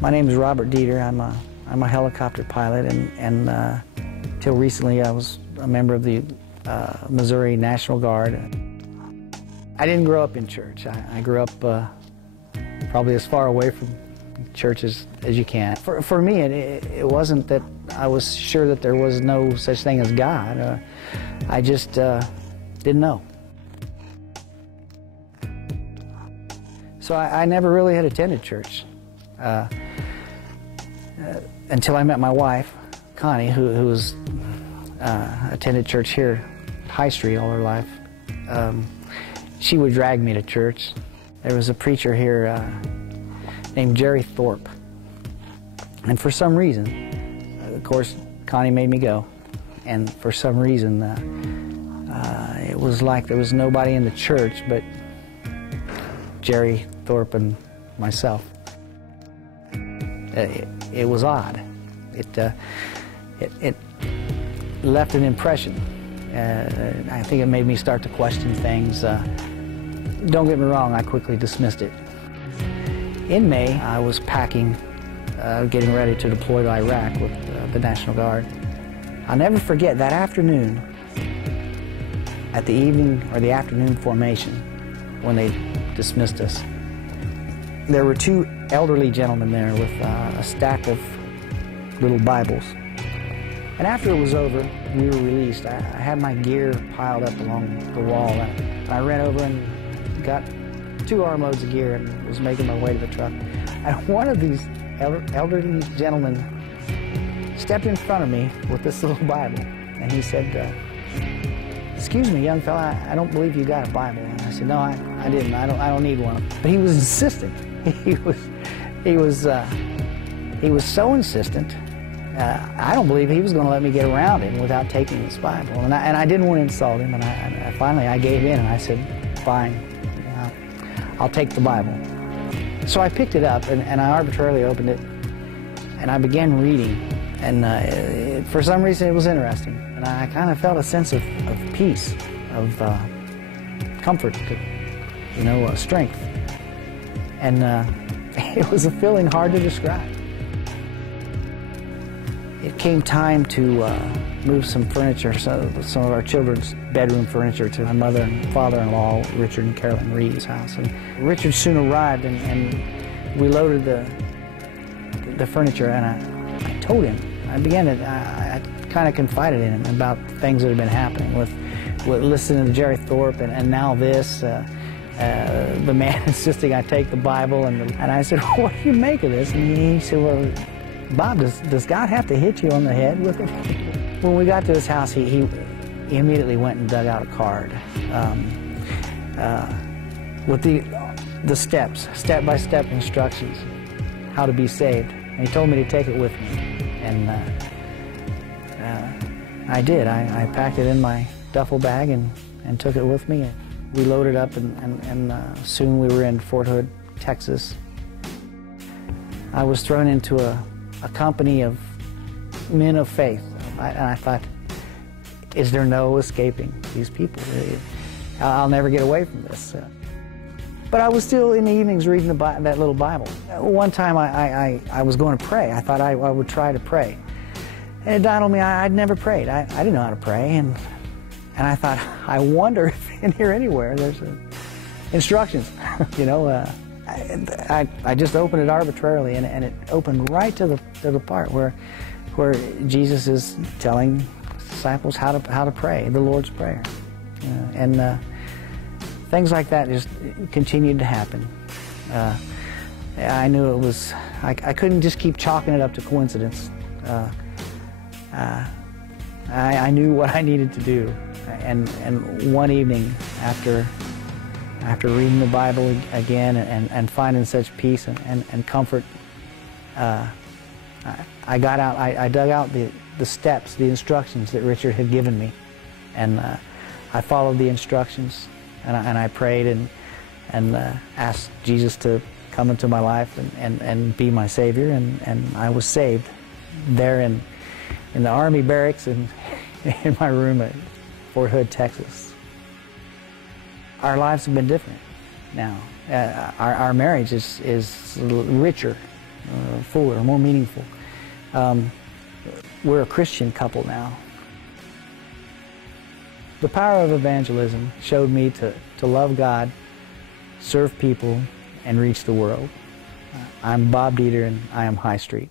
My name is Robert Dieter. I'm a helicopter pilot, and till recently I was a member of the Missouri National Guard. I didn't grow up in church. I grew up probably as far away from church as you can. For me, it wasn't that I was sure that there was no such thing as God. I just didn't know. So I never really had attended church until I met my wife, Connie, who was attended church here, High Street, all her life. She would drag me to church. There was a preacher here named Jerry Thorpe, and for some reason, of course, Connie made me go, and for some reason, it was like there was nobody in the church but Jerry Thorpe and myself. It was odd. It left an impression. I think it made me start to question things. Don't get me wrong, I quickly dismissed it. In May, I was packing, getting ready to deploy to Iraq with the National Guard. I'll never forget that afternoon, at the evening or the afternoon formation, when they dismissed us. There were two elderly gentlemen there with a stack of little Bibles. And after it was over, we were released. I had my gear piled up along the wall. I ran over and got 2 armloads of gear and was making my way to the truck. And one of these elderly gentlemen stepped in front of me with this little Bible. And he said, "Excuse me, young fella, I don't believe you got a Bible." And I said, "No, I didn't. I don't need one." But he was insistent. He was so insistent. I don't believe he was going to let me get around him without taking this Bible. And I didn't want to insult him. And finally I gave in and I said, "Fine, I'll take the Bible." So I picked it up and I arbitrarily opened it and I began reading. And for some reason it was interesting. And I kind of felt a sense of peace, of comfort, strength. And it was a feeling hard to describe. It came time to move some furniture, some of our children's bedroom furniture, to my mother and father-in-law, Richard and Carolyn Reed's house. And Richard soon arrived, and we loaded the furniture, and I told him, I kind of confided in him about things that had been happening with listening to Jerry Thorpe, and now this. The man insisting I take the Bible, and I said, "What do you make of this?" And he said, "Well, Bob, does God have to hit you on the head with it?" When we got to his house, he immediately went and dug out a card with the steps, step-by-step instructions, how to be saved. And he told me to take it with me. And I did. I packed it in my duffel bag and took it with me. We loaded up, and soon we were in Fort Hood, Texas. I was thrown into a company of men of faith, and I thought, is there no escaping these people? I'll never get away from this. But I was still in the evenings reading that little Bible. One time I was going to pray. I thought I would try to pray. And it dawned on me I'd never prayed. I didn't know how to pray. And I thought, I wonder if in here anywhere there's instructions. I just opened it arbitrarily, and it opened right to the part where Jesus is telling disciples how to pray, the Lord's Prayer. And things like that just continued to happen. I knew it was, I couldn't just keep chalking it up to coincidence. I knew what I needed to do. And one evening, after reading the Bible again and finding such peace and comfort, I got out. I dug out the steps, the instructions that Richard had given me, and I followed the instructions, and I prayed and asked Jesus to come into my life and be my Savior, and I was saved there in the Army barracks and in my room at Fort Hood, Texas. Our lives have been different now. Our marriage is richer fuller, more meaningful. We're a Christian couple now. The power of evangelism showed me to love God, serve people, and reach the world. I'm Bob Dieter, and I am High Street.